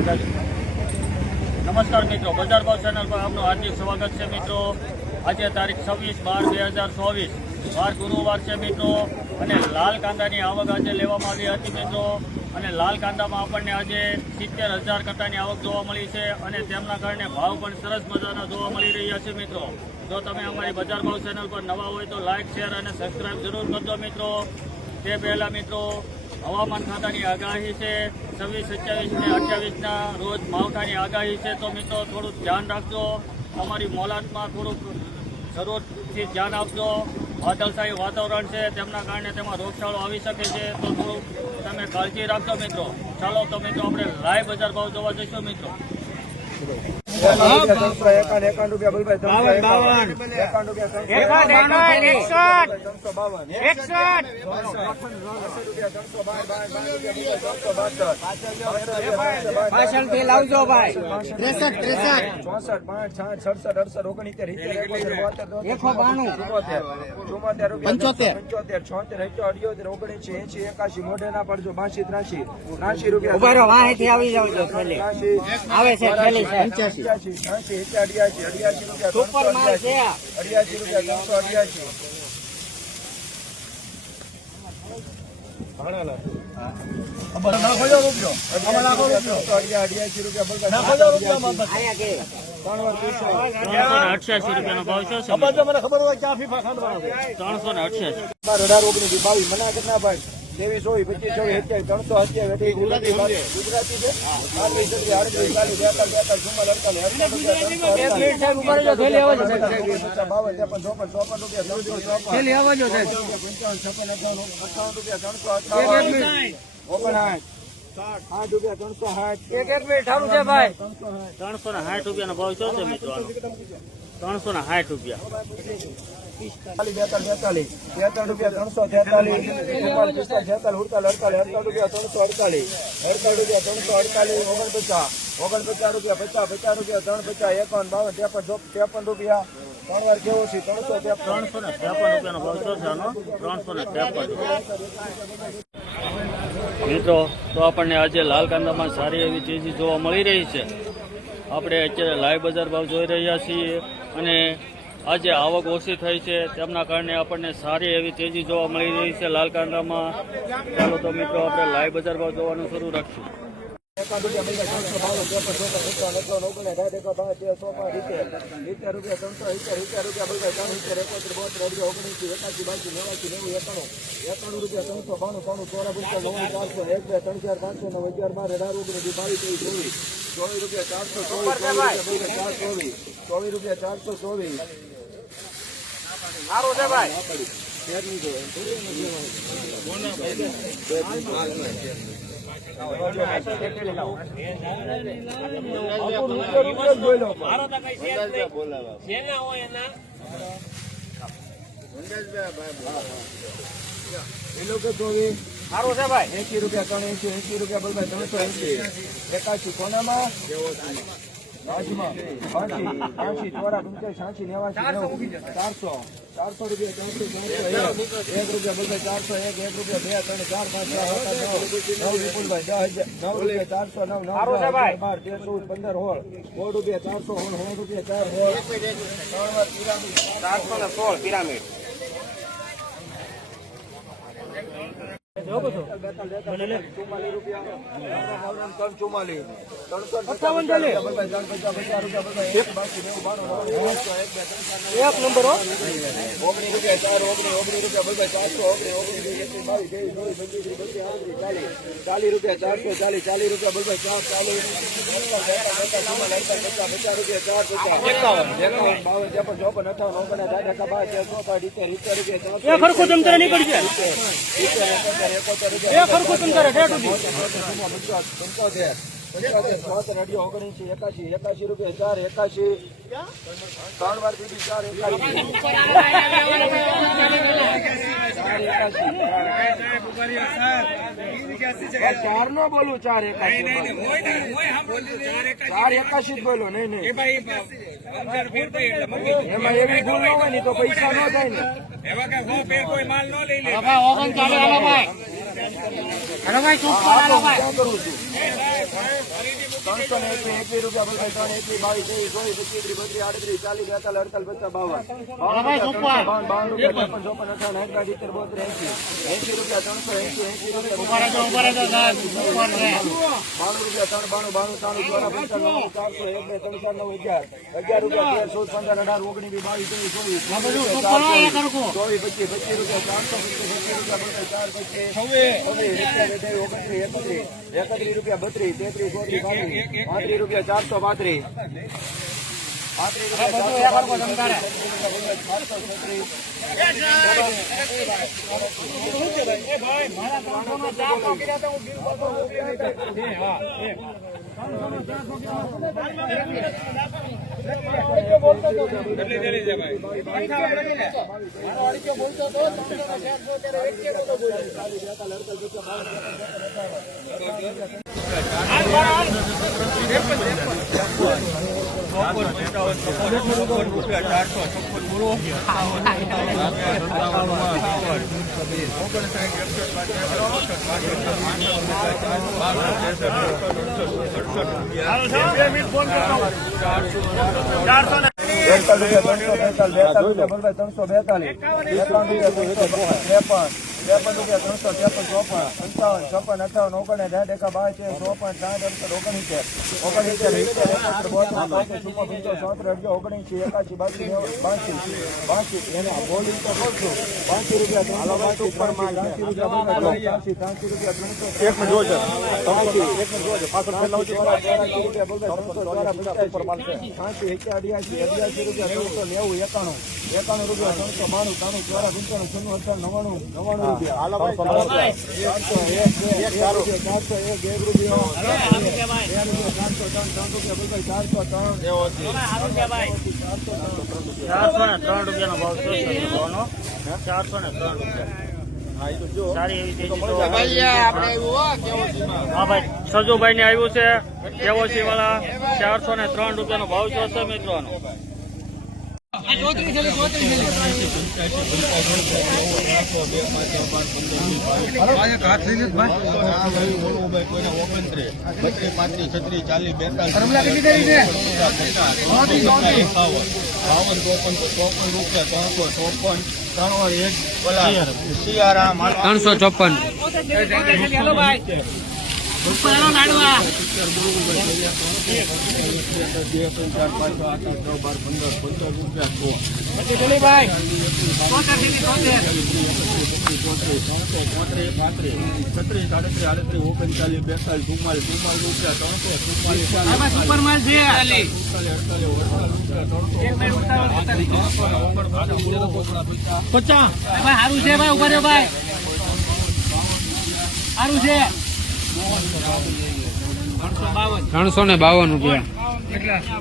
નમસ્કાર મિત્રો, બજાર ભાવ ચેનલ પર આપનું હાર્દિક સ્વાગત છે મિત્રો। આજે તારીખ 26/12/2024 વાર ગુરુવાર છે મિત્રો અને લાલ કાંદાની આવક આજે લેવામાં આવી હતી મિત્રો। અને લાલ કાંદામાં આપણને આજે 70,000 કટ્ટાની આવક જોવા મળી છે અને તેમના કારણે ભાવ પણ સરસ મજાના જોવા મળી રહ્યા છે મિત્રો। જો તમે અમારી બજાર ભાવ ચેનલ પર નવા હોય તો લાઇક, શેર અને સબસ્ક્રાઇબ જરૂર કરજો મિત્રો। તે પહેલાં મિત્રો હવામાન ખાતાની આગાહી છે 26, 27 અને 28ના રોજ માવઠાની આગાહી છે, તો મિત્રો થોડુંક ધ્યાન રાખજો। અમારી મોલાતમાં થોડુંક જરૂરથી ધ્યાન આપજો। વાદળછાયું વાતાવરણ છે, તેમના કારણે તેમાં રોગચાળો આવી શકે છે, તો થોડુંક તમે કાળજી રાખજો મિત્રો। ચાલો તો મિત્રો આપણે લાઈવ બજાર ભાવ જોવા જઈશું મિત્રો। મોઢેના પડજો 82, 83 સુપર માલ છે 88 રૂપિયાનો ભાવ છે। ખબર હોય ક્યાં ફીફા ખાંડવાના 388 મના કેટલા ભાઈ 23, 24, 25, 26, 27, 328 ગુજરાતી છે 360 રૂપિયાનો ભાવ છે મિત્રો। 360 રૂપિયા। 43, 43 રૂપિયા 343, 48 રૂપિયા 348, 49 રૂપિયા 50 રૂપિયા 350, 51, 52, 53 રૂપિયા 3 વાર કેવો છે 353 રૂપિયાનો ભાવ છે આનો 353 મિત્રો। તો આપણને આજે લાલ કાંદામાં સારી એવી તેજી જોવા મળી રહી છે। આપણે અત્યારે લાઈવ બજાર ભાવ જોઈ રહ્યા છીએ અને આજે આવક ઓછી થઈ છે, તેમના કારણે આપણને સારી એવી તેજી જોવા મળી રહી છે લાલ કાંદામાં। ચાલો તો મિત્રો આપણે લાઈવ બજાર ભાવ જોવાનું શરૂ રાખશું। 51 રૂપિયા કોનામાં રાજમાં 80, 84, 85, 86, 400 રૂપિયા 1 રૂપિયા 401, 1 રૂપિયા 2, 3, 4, 5, 6, 7, 8, 9 વિપુલભાઈ 10,000, 9 રૂપિયા 400, 9, 12, 13, 14, 15, 16 રૂપિયા 400, 16 રૂપિયા 416 પિરામિડ 44 રૂપિયા 44, 358 એક નંબર 19 રૂપિયા 4, 19 રૂપિયા 40 રૂપિયા 440 રૂપિયા 81 રૂપિયા 481, 3 વાર બીજી 4 નો બોલું 481 જ બોલો નહીં એમાં એવી ભૂલ ન હોય ને તો પૈસા ન થાય ને એવા કે કોઈ માલ ન લઈ લે ભાઈ ચૂપ કરું છું 321 રૂપિયા બોલભાઈ 3 21 22 23 24 25 30 32 40 42 રૂપિયા 403 રૂપિયાનો ભાવ છે. 403 રૂપિયા સારી એવી તેજી તો. હા ભાઈ સજુભાઈ ને આવ્યું છે કેવોસી વાળા 403 રૂપિયાનો ભાવ છે મિત્રોનો. સિયારામ 354 સારું છે ભાઈ ઉભા રહ્યો ભાઈ સારું છે 352 રૂપિયા.